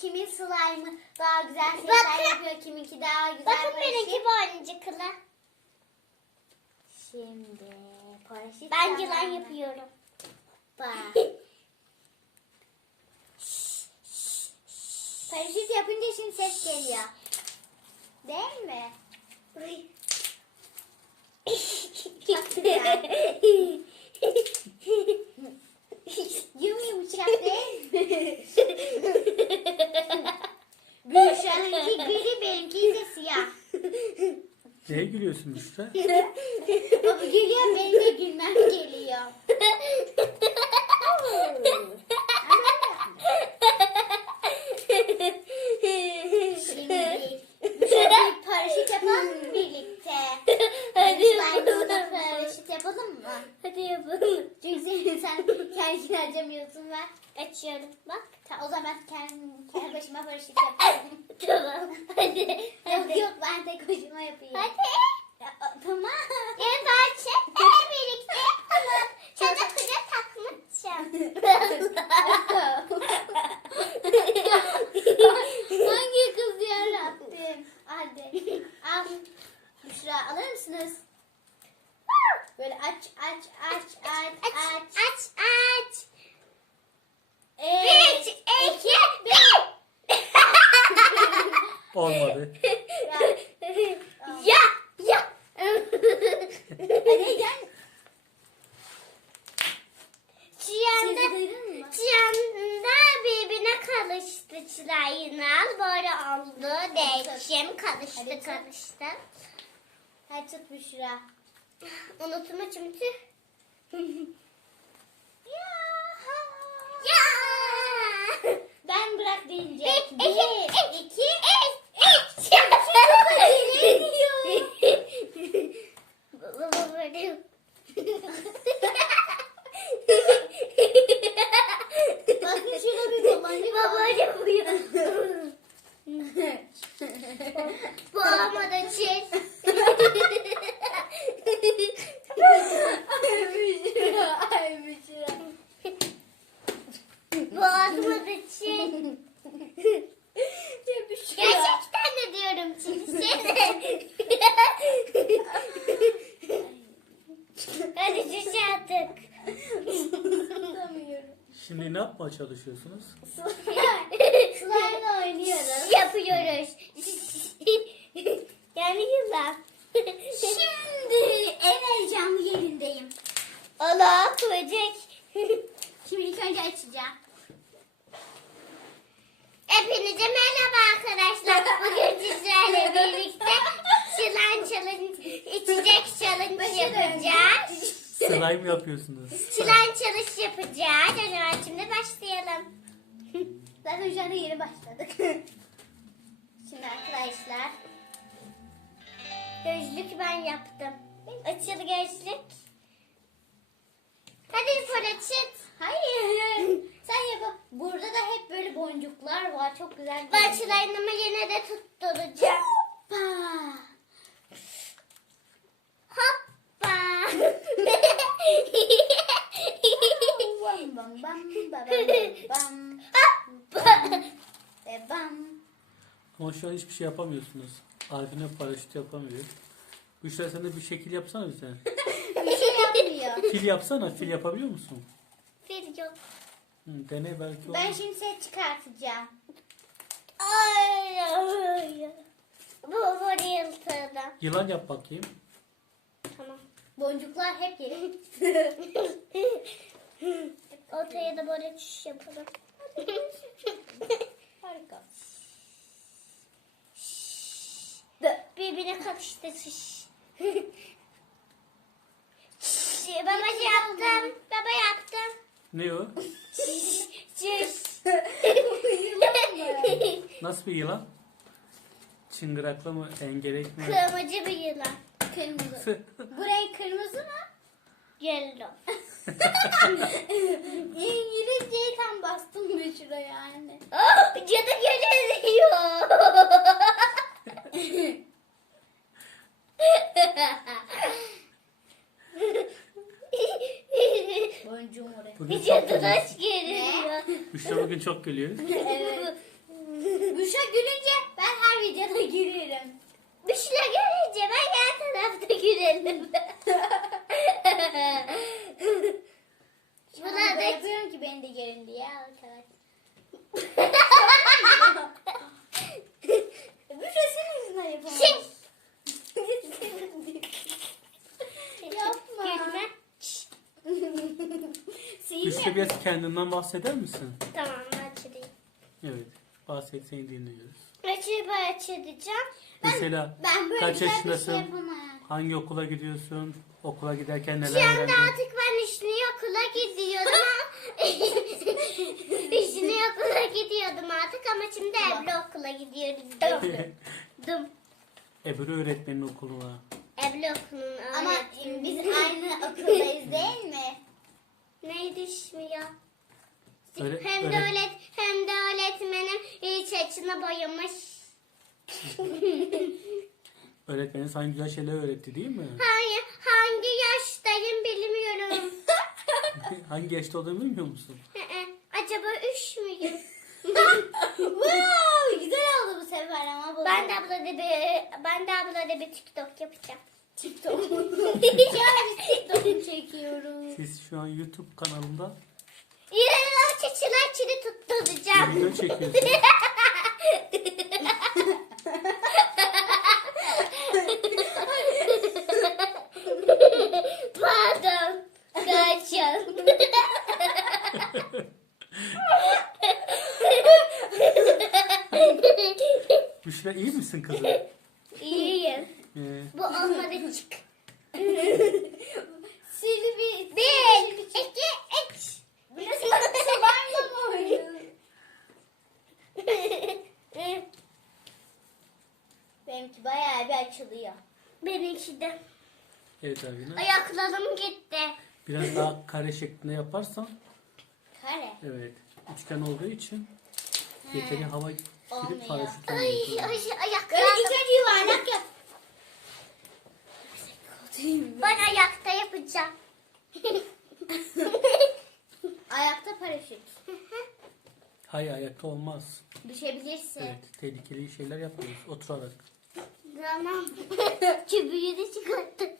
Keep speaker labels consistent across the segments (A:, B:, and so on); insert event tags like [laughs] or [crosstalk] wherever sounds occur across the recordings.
A: kimin slime'ı daha güzel sesler
B: Bakın.
A: yapıyor, kiminki daha güzel
B: Bakın
A: paraşüt.
B: benimki boncuklu.
A: Şimdi paraşüt
B: Ben
A: zamanı.
B: yılan yapıyorum.
A: Bak. [laughs] Paraşüt yapınca şimdi ses geliyor. Değil mi? Güzel. [laughs] Yumuşak değil mi? [laughs] Gülşah'ınki gri, benimki ise siyah.
C: Neye gülüyorsun Büşra? [laughs]
A: Gülüyor, benim de gülmem geliyor. Şimdi şöyle bir paraşüt yapalım mı birlikte?
B: Hadi
A: Slime'da
B: yapalım.
A: paraşüt yapalım mı?
B: Hadi yapalım.
A: Çünkü sen, sen kendini acamıyorsun ben.
B: Açıyorum. Bak.
A: Ta- O zaman ben kendi, başıma paraşüt yapayım. [laughs]
B: Tamam. Hadi.
A: yok
B: Hadi.
A: yok ben tek başıma yapayım.
B: Hadi.
A: Ya, tamam.
B: En parça. [laughs] Birlikte yapalım. Çocuk kucak takmışım.
A: Hangi kız yarabbim? Hadi. Al. Büşra alır mısınız? Böyle aç aç aç aç
B: Aç,
A: aç.
B: aç, aç.
A: Evet.
B: Üç, iki, bir.
C: Olmadı.
B: Ya, ya.
A: Hadi gel.
B: Çiğende, çiğende birbirine karıştı çileğinal. Böyle oldu. Değişim karıştı karıştı.
A: Hadi tut Büşra.
B: Unutma çünkü. [laughs]
A: Ya.
B: Ya.
A: Ben bırak deyince.
B: Bir, iki, üç.
A: Bakın bir.
B: Baba yapıyor. Bu olmadı çiz.
A: Ay Büşra. Ay Büşra.
B: Bu olmadı çiz.
A: Ya Büşra.
B: Gerçekten de diyorum çizsene. Hadi çiz artık.
C: Şimdi ne yapmaya çalışıyorsunuz?
A: Slime'la oynuyoruz.
B: Yapıyoruz. yani yılan.
A: Şimdi en heyecanlı yerindeyim.
B: Allah koyacak.
A: Şimdi ilk önce açacağım.
B: Hepinize merhaba arkadaşlar. Bugün sizlerle birlikte çilen challenge, içecek challenge yapacağız.
C: Slime yapıyorsunuz.
B: Çilen challenge yapacağız. O zaman şimdi başlayalım.
A: Zaten şu anda
C: Ama şu an hiçbir şey yapamıyorsunuz. Arif'ine paraşüt yapamıyor. Büşra sen de bir şekil yapsana bize. [laughs]
A: Bir şey yapmıyor.
C: Fil yapsana. Fil yapabiliyor musun?
B: Fil yok.
C: Hı, dene belki olur.
A: Ben şimdi set çıkartacağım.
B: Ay, ay. Bu bayıltırdım.
C: Yılan yap bakayım.
B: Tamam.
A: Boncuklar hep yeri. [laughs]
B: Ortaya da böyle çiş yapalım. [laughs]
A: Harika.
B: Birbirine karıştı. [laughs] Baba yaptım. Baba yaptım.
C: Ne o?
B: Çiş. [laughs]
C: Nasıl bir yılan? Çıngıraklı mı? Engerek mi?
B: Kırmızı bir yılan.
A: Kırmızı. Bu renk kırmızı mı?
B: Yellow. [laughs]
A: İngilizceyi tam bastım bir şuraya yani.
B: Oh, cadı geliyor.
A: Boncuğum oraya.
C: Bugün çok
B: Cadı
C: gülüyor.
B: taş geliyor.
C: Büşra bugün çok gülüyor.
A: Evet. da girerim.
B: Büşra görünce ben yan tarafta gülerim.
A: Buna
B: Buna
A: da
B: da
A: yapıyorum ki beni de gelin diye arkadaş. Bir şey senin yüzünden yapamam.
B: Şey.
A: Yapma.
B: Gülme.
A: Silme.
C: Güçlü biraz kendinden bahseder misin?
B: Tamam açayım.
C: Evet. Bahset seni dinliyoruz.
B: Açıp açacağım.
C: Mesela
A: Ben böyle
C: kaç
A: güzel bir şey
C: yaşındasın?
A: yapamam.
C: Hangi okula gidiyorsun? Okula giderken
B: Şu
C: neler
B: anda
C: öğrendin?
B: artık ben işini okula gidiyordum. [laughs] işini okula gidiyordum artık ama şimdi evli okula gidiyoruz. Dım. [laughs]
C: Ebru öğretmenin okuluna.
B: Evli okulun
A: Ama
B: öğretmeni.
A: biz aynı okuldayız değil mi? [laughs]
B: Neydi ismi ya?
C: Öyle-
B: hem de
C: öyle-
B: öğret hem de öğretmenim hiç saçını boyamış.
C: Öğretmenin sana güzel şeyler öğretti değil mi?
B: Hangi hangi yaştayım bilmiyorum. [laughs]
C: Hangi yaşta olduğunu bilmiyor musun?
B: Acaba üç müyüm? [laughs]
A: wow, güzel oldu bu sefer ama bu.
B: Ben de ablada bir ben de ablada bir TikTok yapacağım.
A: TikTok. [laughs] ya biz TikTok çekiyoruz.
C: Siz şu an YouTube kanalında
B: çeçiler çili tutturacağım.
C: video çekiyorsunuz. [laughs]
B: Pardon. Kaçın.
C: Büşra iyi misin kızım?
B: İyiyim.
C: Ee,
B: Bu olmadı çık.
A: Seni bir...
B: Bir, iki, üç.
A: Biraz sıvayla mı oynuyorsun? Benimki bayağı bir açılıyor.
B: Benimki de.
C: evet Avina.
B: Ayaklarım gitti.
C: Biraz daha kare şeklinde yaparsan
A: Kare.
C: evet. Üçgen olduğu için yeteri hava girip paraşüt
B: Ay,
C: olmuyor.
B: ay
A: Böyle
B: ayaklarım.
A: ilk önce yuvarlak yap.
B: Ben ayakta yapacağım. [laughs]
A: Ayakta paraşüt.
C: Hayır ayakta olmaz.
A: Düşebilirsin.
C: Evet tehlikeli şeyler yapmıyoruz oturarak.
B: Tamam. [laughs] Kübüyü de çıkarttım.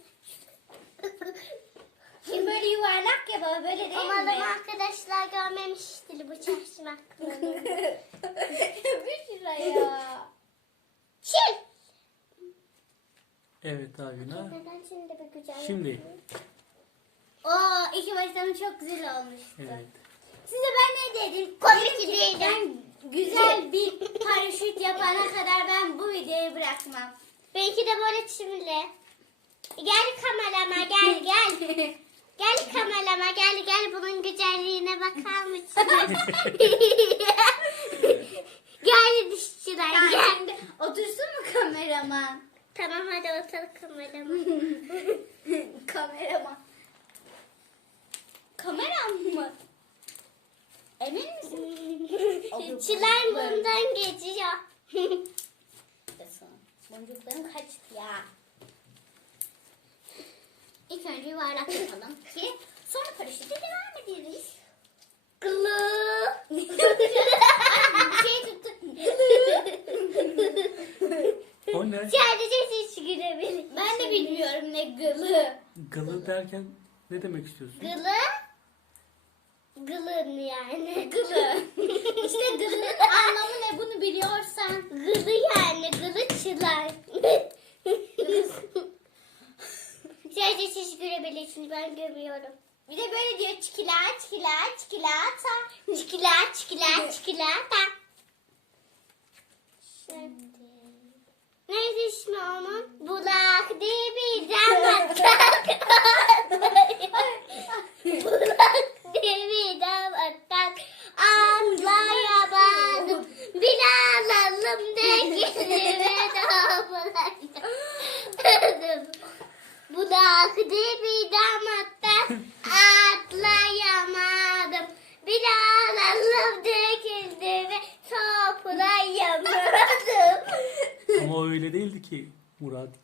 A: Şimdi böyle yuvarlak yap ama böyle değil
B: Umarım
A: mi?
B: arkadaşlar görmemiştir bu çalışmaklarını. [laughs]
A: bir şuraya.
B: Çil.
C: Evet Avina.
B: Neden şimdi bir güzel
C: Şimdi
A: Oo iki baştan çok güzel olmuştu.
C: evet.
A: Size ben ne dedim?
B: Komik
A: ki. Ben güzel bir paraşüt yapana kadar ben bu videoyu bırakmam.
B: Belki de böyle çimli. Gel kamerama gel gel. [laughs] Gel kamerama gel gel bunun güzelliğine bakar mısın? [laughs] gel dişçiler
A: Yani
B: gel.
A: otursun mu kameraman?
B: Tamam hadi otur kamerama. [laughs]
A: kameraman. Kameram mı? Emin misin?
B: Çiler bundan geçiyor.
A: Boncuklarım kaçtı ya. İlk önce yuvarlak yapalım ki sonra paraşüte devam ederiz. Bir [laughs] şey tuttu.
C: O ne?
B: Sadece siz gülebilir.
A: Ben de bilmiyorum ne gılı.
C: Gılı derken ne demek istiyorsun?
B: Gılı. Gılın yani. [laughs]
A: Gılı. İşte gılının anlamı ne bunu biliyorsan.
B: Gılı yani gılıçlar. Sadece [laughs] siz görebilirsiniz ben görmüyorum.
A: Bir de böyle diyor çikila çikila çikilata.
B: Çikiler çikiler [laughs] çikiler da. Neydi ismi onun? Bulak diye bir damatak. Bulak diye bir damatak. Anlayamadım. Bilalım de kendime damatak. Bulak diye bir damatak. Atlayamadım. Bilalım de kendime toplayamadım.
C: Ama öyle değildi ki. Murat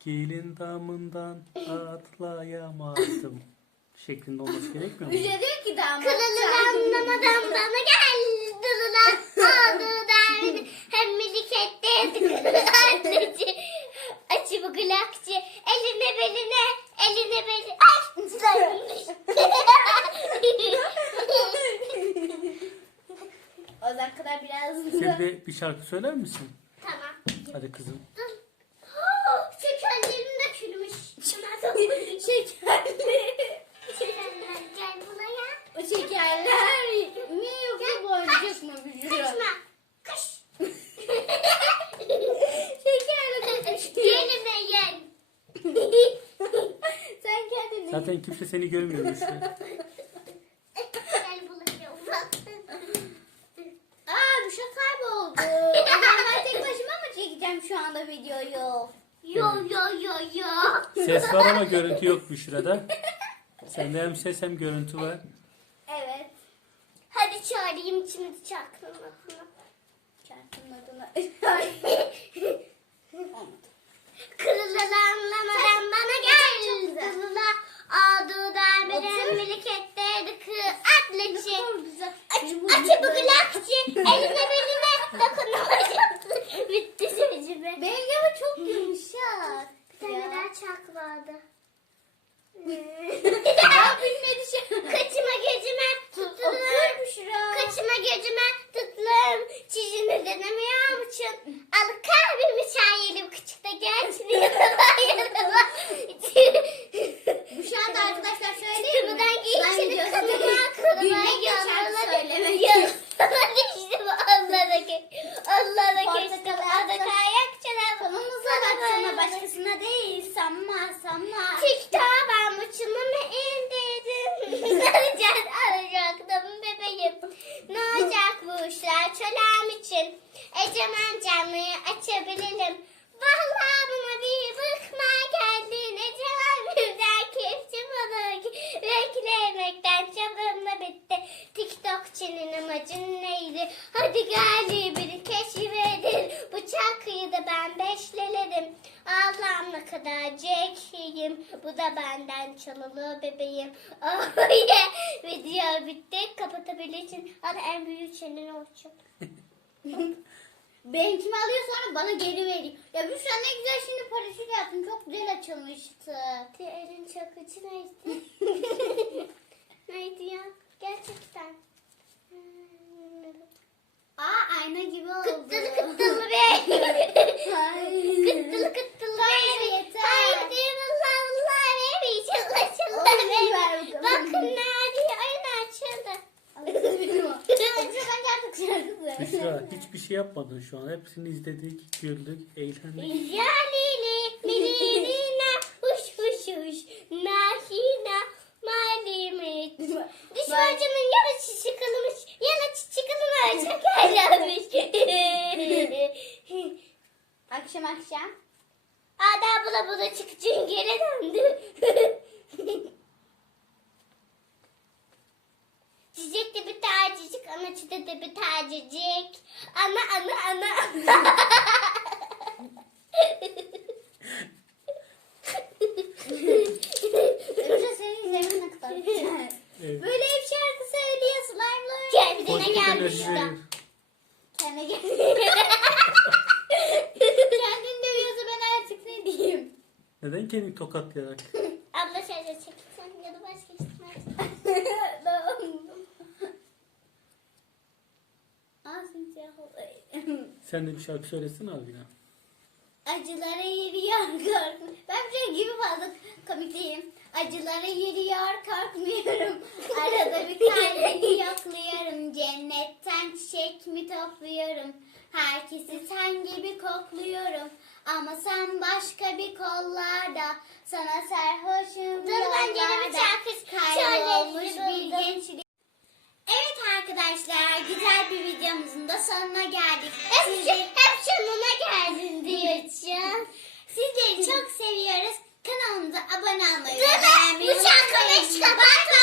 C: gelin damından atlayamadım. Şeklinde olması gerekmiyor mu?
A: Bir şey diyor ki damat.
B: Kılalı damlama damlama gel. Ağdılar, ağdılar. Hem milik ettiydik. Anneci. Açı bu gülakçı. Eline beline, eline beline. Ay!
A: O zaman kadar biraz
C: Sen de bir şarkı söyler misin?
B: tamam.
C: Hadi kızım.
B: Şekerlerim dökülmüş. Şuna da
A: şekerli.
B: Şekerler gel buraya.
A: O şekerler mi yoksa boncuk mu? Bücürüm.
B: Kaçma. Kaç.
A: Şekerli demiş.
B: Yerime gel.
A: Sen
C: Zaten kimse seni görmüyor işte.
B: Gel buraya ufak.
A: Aa kayboldu. O zaman ben tek başıma mı çekeceğim şu anda videoyu?
B: Yo yo yo yo.
C: Ses var ama görüntü yok Büşra'da. Sende hem ses hem görüntü var.
A: Evet.
B: Hadi çağırayım şimdi çaktırmasını.
A: Şarkının adını. [laughs]
B: Kırılı anlamadan bana gel. Kırılı ağdı darbeden birlik etti kı atlıcı. Aç, açı bu gülakçı. Eline beline dokunamayacak. Hadi gel bir keşfedin. Bıçak kıyıda ben beşlelerim. Ne kadar zekiyim. Bu da benden çalılı bebeğim. [laughs] Oh yeah. Video bitti. Kapatabilirsin. Hadi en büyük senin olsun. [laughs]
A: Benimkini alıyor sonra bana geri veriyor. Ya Büşra ne güzel şimdi paraşüt yaptın. Çok güzel açılmıştı.
B: Elin çakıcı neydi? [laughs] neydi ya? Gerçekten. Hmm.
A: Aa ayna gibi oldu.
B: Kıttılı kıttılı be.
A: Hayır.
B: Kıttılı kıttılı
A: Tamam,
B: be.
A: yeter.
B: Hayır değil Allah Allah be. Çalı çalı
A: Oğlum,
B: be.
A: ver bakalım.
B: Bakın nerede oyun açıldı.
A: Benim o. Büşra
C: hiçbir şey yapmadın şu an. Hepsini izledik, güldük, eğlendik.
B: Yalili mililina huş huş huş nahina malimit. Diş macunun yarısı çıkılmış, yarısı çıkılmış, çok eğlenmiş.
A: Akşam akşam.
B: Ada bula bula çıkıcın geri döndü. [laughs] Cicik de bir tacicik, anaçıda da bir tacicik. Ana ana ana ana.
A: Senin kadar.
C: Evet.
A: Böyle hep şarkı söylüyor slime'lar.
B: Gel bir de ne
C: Pozitif
B: gelmiş.
A: Kendine gel. [laughs] Kendin dövüyorsa ben artık ne diyeyim?
C: Neden kendini tokatlayarak? [laughs]
B: Abla şöyle çekilsen ya da başka istersen.
A: Ağzın siyah oldu.
C: Sen de bir şarkı söylesene abi ya.
A: Acılara yürüyor korkmuyorum. Ben bir gibi fazla komik değilim. Acılara yürüyor korkmuyorum. Arada bir kalbini yokluyorum. Cennetten çiçek mi topluyorum? Herkesi sen gibi kokluyorum. Ama sen başka bir kollarda. Sana sarhoşum
B: Dur ben gene bir şarkı
A: Kaybolmuş bir gençlik. Evet arkadaşlar güzel bir videomuzun da sonuna geldik.
B: Hep,
A: Sizi-
B: hep sonuna geldin diyeceğim.
A: Sizleri çok seviyoruz. Kanalımıza abone olmayı ve beğenmeyi unutmayın.
B: kamış kapatmayın.